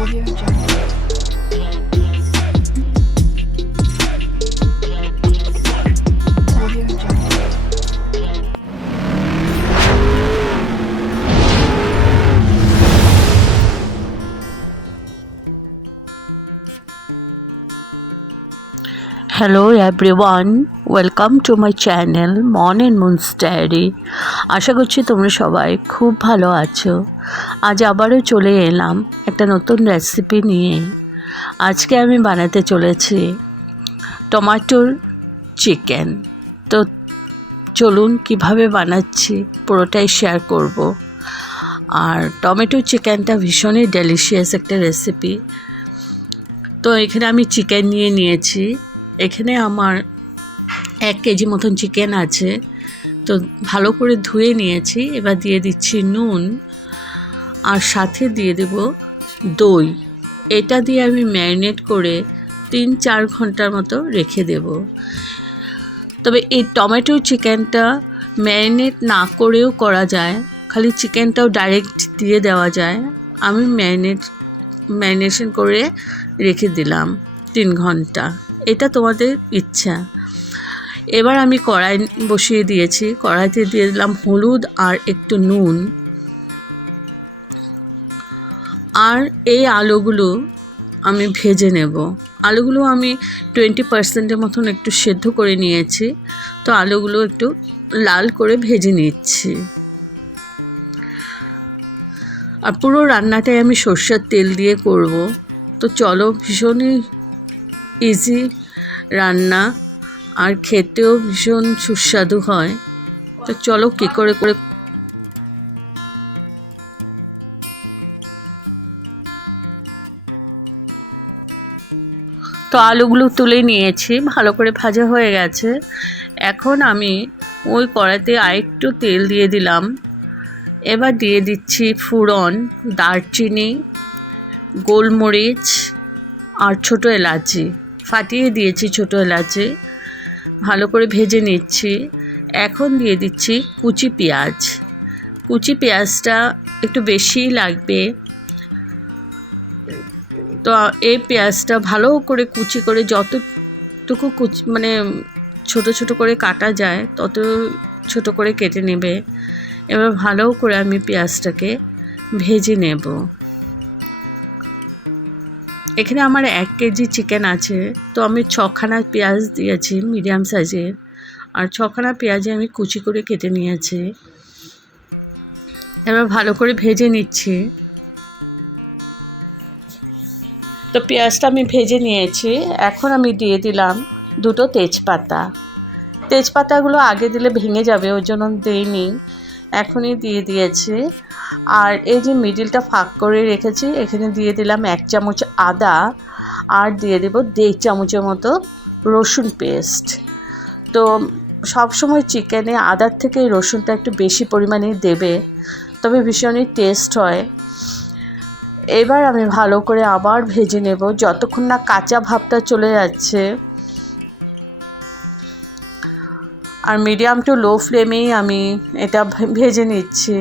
Audio Jungle. Audio Jungle. Hello everyone, welcome to my channel Mon and Moon's Diary. আশা করছি তোমরা সবাই খুব ভালো আছো। আজ আবারও চলে এলাম একটা নতুন রেসিপি নিয়ে। আজকে আমি বানাতে চলেছি টমেটোর চিকেন। তো চলুন কিভাবে বানাচ্ছি পুরোটাই শেয়ার করব। আর টমেটো চিকেনটা ভীষণই ডেলিশিয়াস একটা রেসিপি। তো এখানে আমি চিকেন নিয়েছি। এখানে আমার 1 কেজি মতন চিকেন আছে। তো ভালো করে ধুয়ে নিয়েছি। এবার দিয়ে দিচ্ছি নুন আর সাথে দিয়ে দেব দই। এটা দিয়ে আমি ম্যারিনেট করে 3-4 ঘন্টার মতো রেখে দেব। তবে এই টমেটো চিকেনটা ম্যারিনেট না করেও করা যায়, খালি চিকেনটাও ডাইরেক্ট দিয়ে দেওয়া যায়। আমি ম্যারিনেশন করে রেখে দিলাম 3 ঘন্টা। এটা তোমাদের ইচ্ছা। এবার আমি কড়াই বসিয়ে দিয়েছি। কড়াইতে দিয়ে দিলাম হলুদ আর একটু নুন। আর এই আলুগুলো আমি ভেজে নেব। আলুগুলো আমি 20% মতন একটু সেদ্ধ করে নিয়েছি। তো আলুগুলো একটু লাল করে ভেজে নিচ্ছি। আর পুরো রান্নাটাই আমি সরষের তেল দিয়ে করব। তো চলো, ভীষণই ইজি রান্না আর খেতেও ভীষণ সুস্বাদু হয়। তো চলো কি করে তো আলুগুলো তুলে নিয়েছি, ভালো করে ভাজা হয়ে গেছে। এখন আমি ওই কড়াইতে আরেকটু তেল দিয়ে দিলাম। এবার দিয়ে দিচ্ছি ফোড়ন, দারচিনি, গোলমরিচ আর ছোটো এলাচি। ফাটিয়ে দিয়েছি ছোটো এলাচি। ভালো করে ভেজে নিচ্ছি। এখন দিয়ে দিচ্ছি কুচি পেঁয়াজ। কুচি পেঁয়াজটা একটু বেশিই লাগবে। তো এই পেঁয়াজটা ভালো করে কুচি করে, যতটুকু মানে ছোট ছোট করে কাটা যায় তত ছোট করে কেটে নেবে। এবার ভালো করে আমি পেঁয়াজটাকে ভেজে নেব। এখানে আমার 1 কেজি চিকেন আছে। তো আমি 6খানা পেঁয়াজ দিয়েছি মিডিয়াম সাইজের। আর 6খানা পেঁয়াজে আমি কুচি করে কেটে নিয়েছি। এবার ভালো করে ভেজে নিচ্ছি। তো পেঁয়াজটা আমি ভেজে নিয়েছি। এখন আমি দিয়ে দিলাম 2টো তেজপাতা। তেজপাতাগুলো আগে দিলে ভেঙে যাবে, ওই জন্য দিইনি, এখনই দিয়ে দিয়েছি। আর এই যে মিডিলটা ফাঁক করে রেখেছি, এখানে দিয়ে দিলাম 1 চামচ আদা আর দিয়ে দেব 1.5 চামচের মতো রসুন পেস্ট। তো সবসময় চিকেনে আদার থেকে রসুনটা একটু বেশি পরিমাণে দেবে, তবে ভীষণই টেস্ট হয়। এবার আমি ভালো করে আবার ভেজে নেব যতক্ষণ না কাঁচা ভাবটা চলে যাচ্ছে। আর মিডিয়াম টু লো ফ্লেমেই আমি এটা ভেজে নিচ্ছি।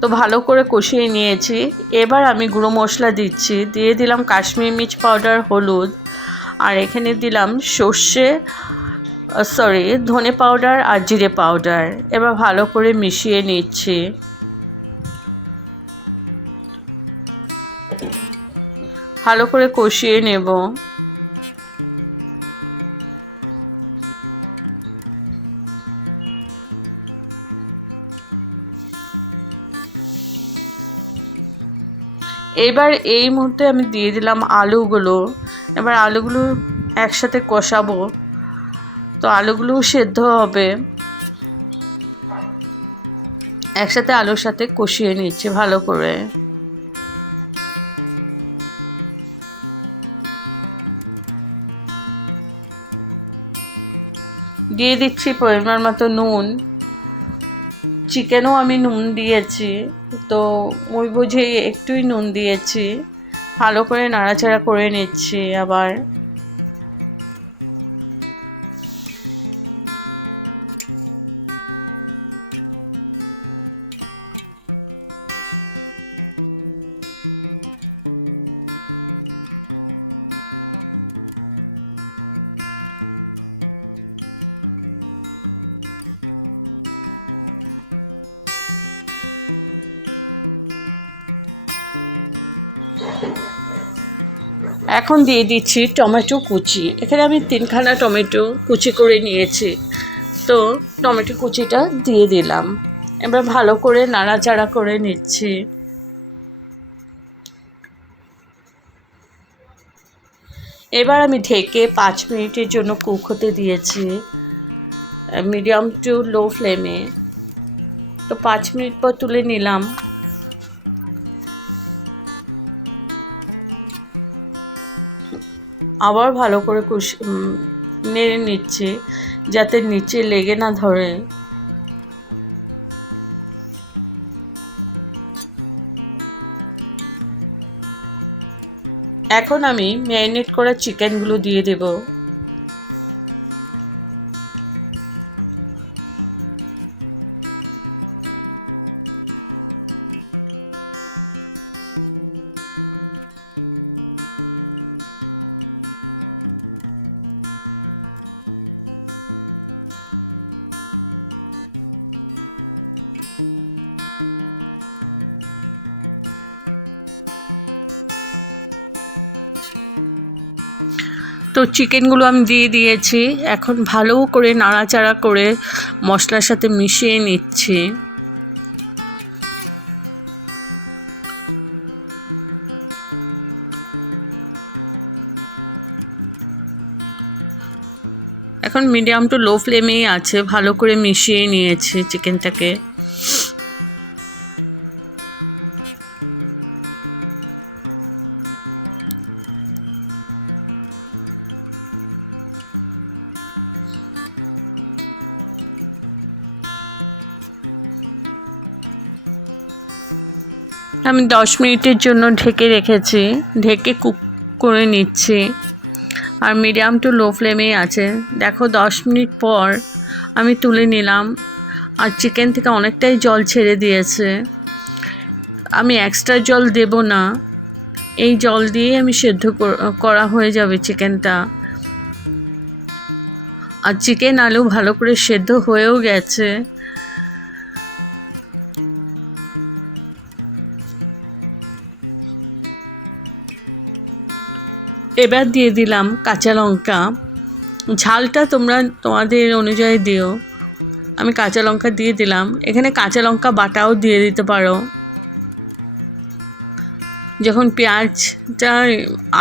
তো ভালো করে কষিয়ে নিয়েছি। এবার আমি গুঁড়ো মশলা দিচ্ছি। দিয়ে দিলাম কাশ্মীরি মির্চ পাউডার, হলুদ, আর এখানে দিলাম ধনে পাউডার আর জিরে পাউডার। এবার ভালো করে মিশিয়ে নিচ্ছি। ভালো করে কষিয়ে নেব। এবার এই মুহূর্তে আমি দিয়ে দিলাম আলুগুলো। এবার আলুগুলো একসাথে কষাবো। তো আলুগুলো সেদ্ধ হবে। একসাথে আলুর সাথে কষিয়ে নিচ্ছি ভালো করে। দিয়ে দিচ্ছি পরিমাণ মতো নুন। চিকেনও আমি নুন দিয়েছি। তো ওই বুঝে একটুই নুন দিয়েছি, ভালো করে নাড়াচাড়া করে নিচ্ছি আবার। এখন দিয়ে দিচ্ছি টমেটো কুচি। এখানে আমি 3খানা টমেটো কুচি করে নিয়েছি, তো টমেটো কুচিটা দিয়ে দিলাম। এবার ভালো করে নাড়াচাড়া করে নিচ্ছি। এবার আমি ঢেকে 5 মিনিটের জন্য কুক হতে দিয়েছি, মিডিয়াম টু লো ফ্লেমে। তো 5 মিনিট পর তুলে নিলাম। আবার ভালো করে নেড়ে নিচ্ছি যাতে নিচে লেগে না ধরে। এখন আমি ম্যারিনেট করা চিকেনগুলো দিয়ে দেব। তো চিকেনগুলো আমি দিয়ে দিয়েছি। এখন ভালো করে নাড়াচাড়া করে মশলার সাথে মিশিয়ে নিচ্ছি। এখন মিডিয়াম টু লো ফ্লেমেই আছে, ভালো করে মিশিয়ে নিয়েছি চিকেনটাকে। আমি 10 মিনিটের জন্য ঢেকে রেখেছি, ঢেকে কুক করে নিচ্ছি, আর মিডিয়াম টু লো ফ্লেমেই আছে। দেখো 10 মিনিট পর আমি তুলে নিলাম, আর চিকেন থেকে অনেকটাই জল ছেড়ে দিয়েছে। আমি এক্সট্রা জল দেব না, এই জল দিয়ে আমি সেদ্ধ করা হয়ে যাবে চিকেনটা। আর চিকেন আলু ভালো করে সেদ্ধ হয়েও গেছে। এবার দিয়ে দিলাম কাঁচা লঙ্কা। ঝালটা তোমরা তোমাদের অনুযায়ী দিও। আমি কাঁচা লঙ্কা দিয়ে দিলাম। এখানে কাঁচা লঙ্কা বাটাও দিয়ে দিতে পারো। যখন পেঁয়াজটা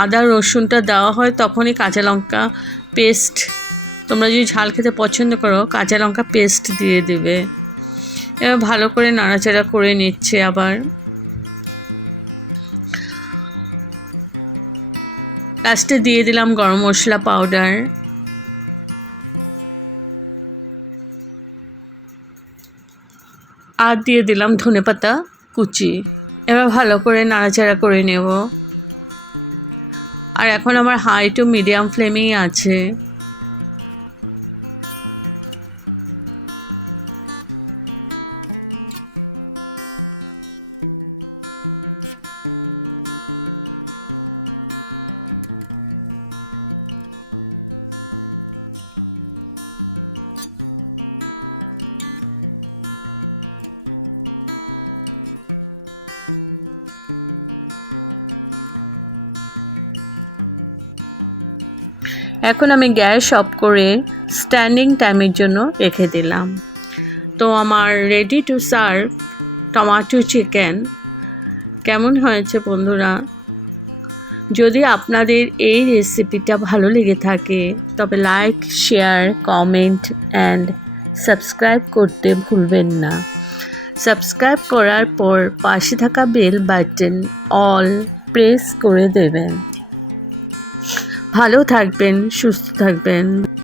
আদা রসুনটা দেওয়া হয় তখনই কাঁচা লঙ্কা পেস্ট, তোমরা যদি ঝাল খেতে পছন্দ করো কাঁচা লঙ্কা পেস্ট দিয়ে দেবে। এবার ভালো করে নাড়াচাড়া করে নিচ্ছে আবার। লাস্টে দিয়ে দিলাম গরম মশলা পাউডার। আর দিয়ে দিলাম ধনেপাতা কুচি। এবার ভালো করে নাড়াচাড়া করে নেব। আর এখন আমার হাই টু মিডিয়াম ফ্লেমেই আছে। এখন আমি গ্যাস অফ করে স্ট্যান্ডিং টাইমের জন্য রেখে দিলাম। তো আমার ready to serve tomato chicken কেমন হয়েছে বন্ধুরা? যদি আপনাদের এই রেসিপিটা ভালো লেগে থাকে তবে like, share, comment and subscribe করতে ভুলবেন না। সাবস্ক্রাইব করার পর পাশে থাকা বেল বাটন অল প্রেস করে দেবেন। ভালো থাকবেন, সুস্থ থাকবেন।